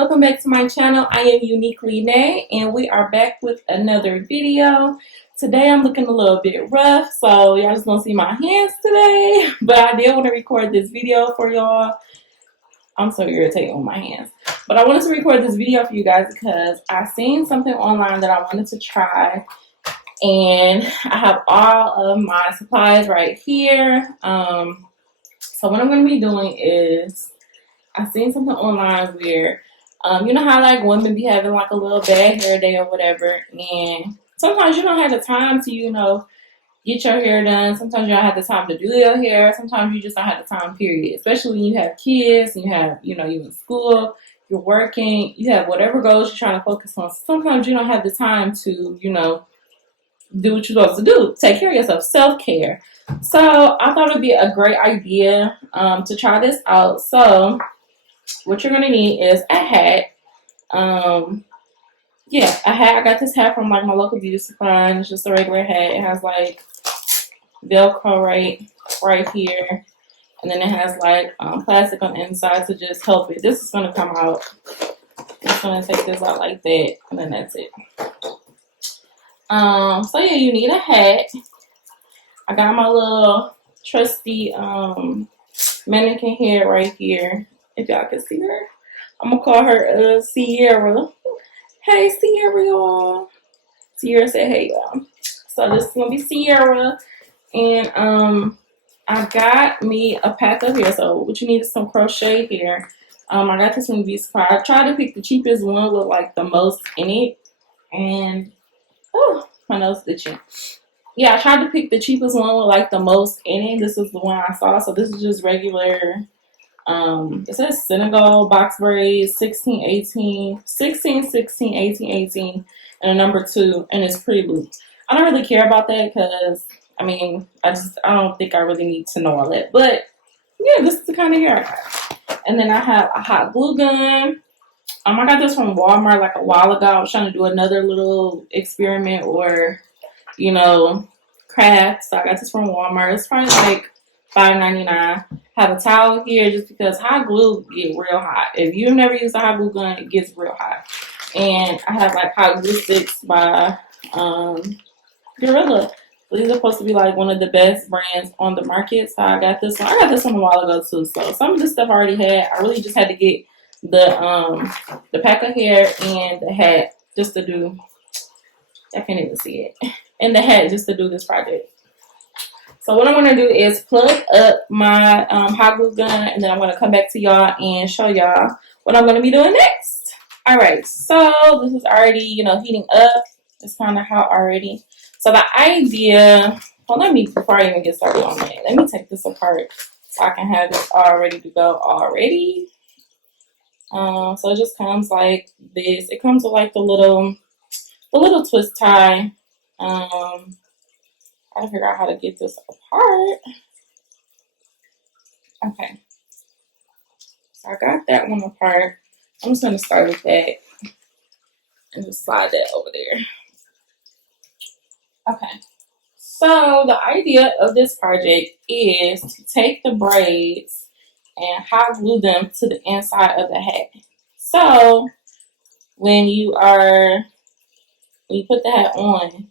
welcome back to my channel. I am Uniquely Nay, and we are back with another video. Today I'm looking a little bit rough, so y'all just gonna see my hands today. But I did want to record this video for y'all. I'm so irritated with my hands. But I wanted to record this video for you guys because I seen something online that I wanted to try. And I have all of my supplies right here. So what I'm going to be doing is, I seen something online where, you know how like women be having like a little bad hair day or whatever, and sometimes you don't have the time to, you know, get your hair done. Sometimes you don't have the time to do your hair. Sometimes you just don't have the time, period. Especially when you have kids and you have, you know, you in school, you're working, you have whatever goals you're trying to focus on. Sometimes you don't have the time to, you know, do what you're supposed to do. Take care of yourself. Self-care. So I thought it would be a great idea to try this out. So what you're going to need is a hat. Yeah, a hat. I got this hat from like my local beauty supply. It's just a regular hat. It has like Velcro right here. And then it has like plastic on the inside to just help it. This is going to come out. Just going to take this out like that. And then that's it. So yeah, you need a hat. I got my little trusty mannequin head right here. If y'all can see her, I'm gonna call her Sierra. Hey Sierra, y'all. Sierra said hey y'all. So this is gonna be Sierra, and I got me a pack of hair. So what you need is some crochet hair. I got this from Beauty Supply. I tried to pick the cheapest one with like the most in it, and oh, my nose itching. Yeah, I tried to pick the cheapest one with like the most in it. This is the one I saw. So this is just regular. It says Senegal box braids, 16, 18, 16, 16, 18, 18, and a number 2, and it's pretty blue. I don't really care about that because, I mean, I don't think I really need to know all that. But yeah, this is the kind of hair I got. And then I have a hot glue gun. I got this from Walmart like a while ago. I was trying to do another little experiment or, you know, craft. So I got this from Walmart. It's probably like $5.99. Have a towel here just because hot glue get real hot. If you've never used a hot glue gun, it gets real hot. And I have like hot glue sticks by Gorilla. These are supposed to be like one of the best brands on the market. So I got this one. I got this one a while ago too. So some of this stuff I already had. I really just had to get the pack of hair and the hat just to do. I can't even see it. And the hat just to do this project. So what I'm going to do is plug up my hot glue gun, and then I'm going to come back to y'all and show y'all what I'm going to be doing next. All right, so this is already, you know, heating up. It's kind of hot already. So the idea, well, before I even get started on that, let me take this apart so I can have it all ready to go already. So it just comes like this. It comes with like the little twist tie. I gotta figure out how to get this apart. Okay. So I got that one apart. I'm just gonna start with that and just slide that over there. Okay. So the idea of this project is to take the braids and hot glue them to the inside of the hat. So when you put the hat on,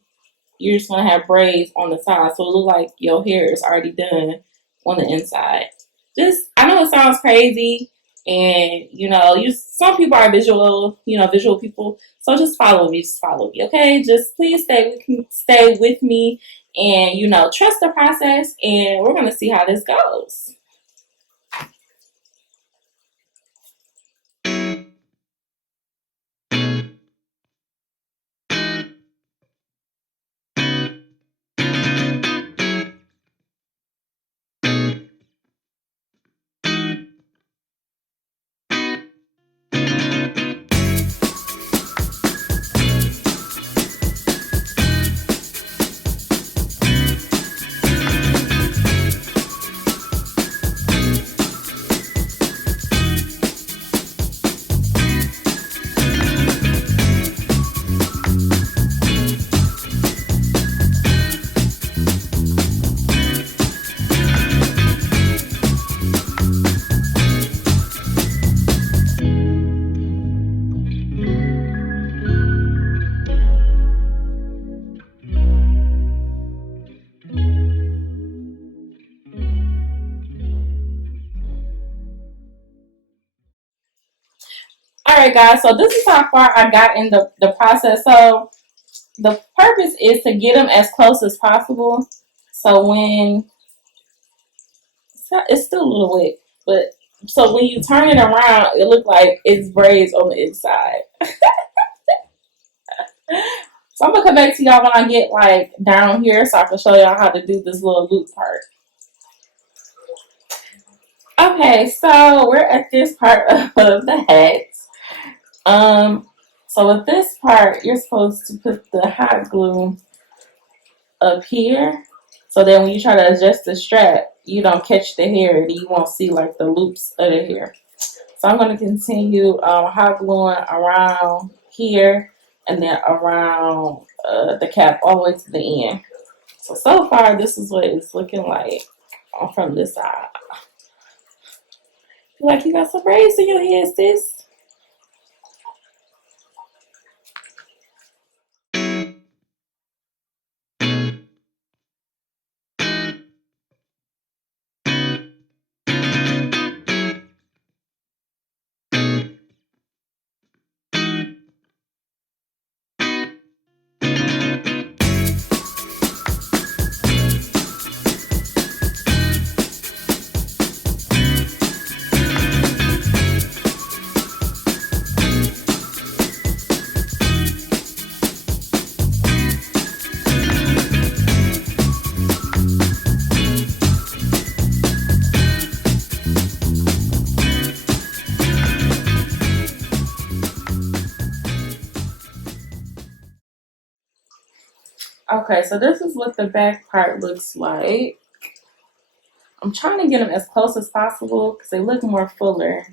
you're just going to have braids on the side. So it looks like your hair is already done on the inside. I know it sounds crazy. And, you know, some people are visual people. So just follow me. Okay? Just please stay with me and, you know, trust the process. And we're going to see how this goes. Alright guys, so this is how far I got in the process. So the purpose is to get them as close as possible. So when it's still a little wet, but so when you turn it around, it looks like it's braids on the inside. So I'm gonna come back to y'all when I get like down here so I can show y'all how to do this little loop part. Okay, so we're at this part of the hat. So with this part, you're supposed to put the hot glue up here, so then when you try to adjust the strap, you don't catch the hair and you won't see like the loops of the hair. So I'm going to continue hot gluing around here and then around the cap all the way to the end. So far this is what it's looking like from this side. Feel like you got some braids in your hair, sis. Okay, so this is what the back part looks like. I'm trying to get them as close as possible because they look more fuller.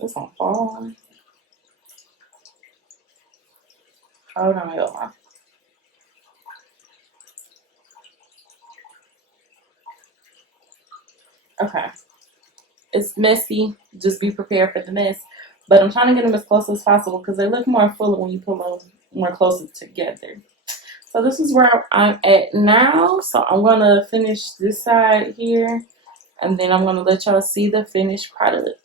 This one fall. Hold on, y'all. Okay. It's messy. Just be prepared for the mess. But I'm trying to get them as close as possible because they look more fuller when you put them more closer together. So this is where I'm at now. So I'm going to finish this side here. And then I'm going to let y'all see the finished product.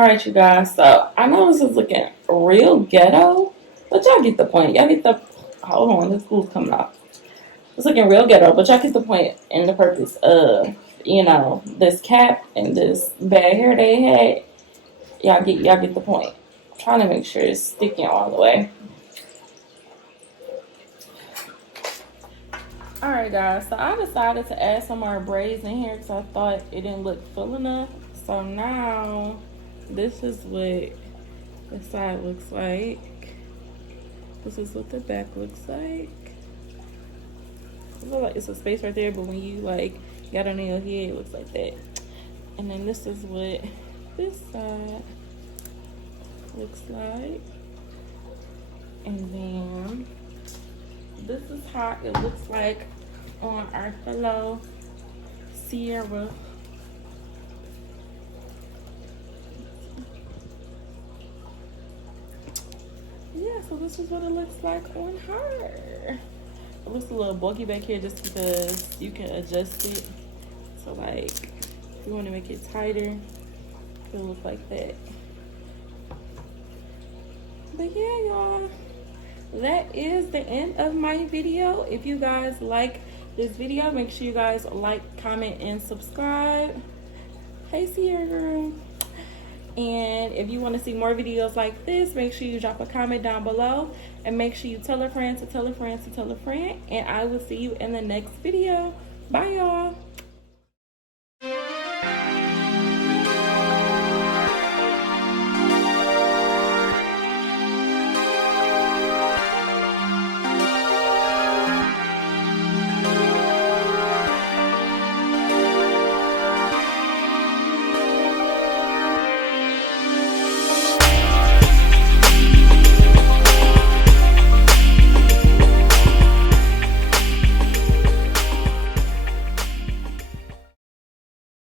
Alright, you guys, so I know this is looking real ghetto, but y'all get the point. Y'all get the, hold on, this school's coming off. It's looking real ghetto, but y'all get the point and the purpose of, you know, this cap and this bad hair they had. Y'all get the point. I'm trying to make sure it's sticking all the way. Alright guys, so I decided to add some more braids in here because I thought it didn't look full enough. So now, this is what the side looks like. This is what the back looks like. It looks like it's a space right there, but when you like got on your head, it looks like that. And then this is what this side looks like. And then this is how it looks like on our fellow Sierra. Yeah, so this is what it looks like on her. It looks a little bulky back here just because you can adjust it. So like, if you want to make it tighter, it'll look like that. But yeah, y'all, that is the end of my video. If you guys like this video, make sure you guys like, comment, and subscribe. Hey, Sierra girl. And if you want to see more videos like this, make sure you drop a comment down below. And make sure you tell a friend to tell a friend to tell a friend. And I will see you in the next video. Bye, y'all.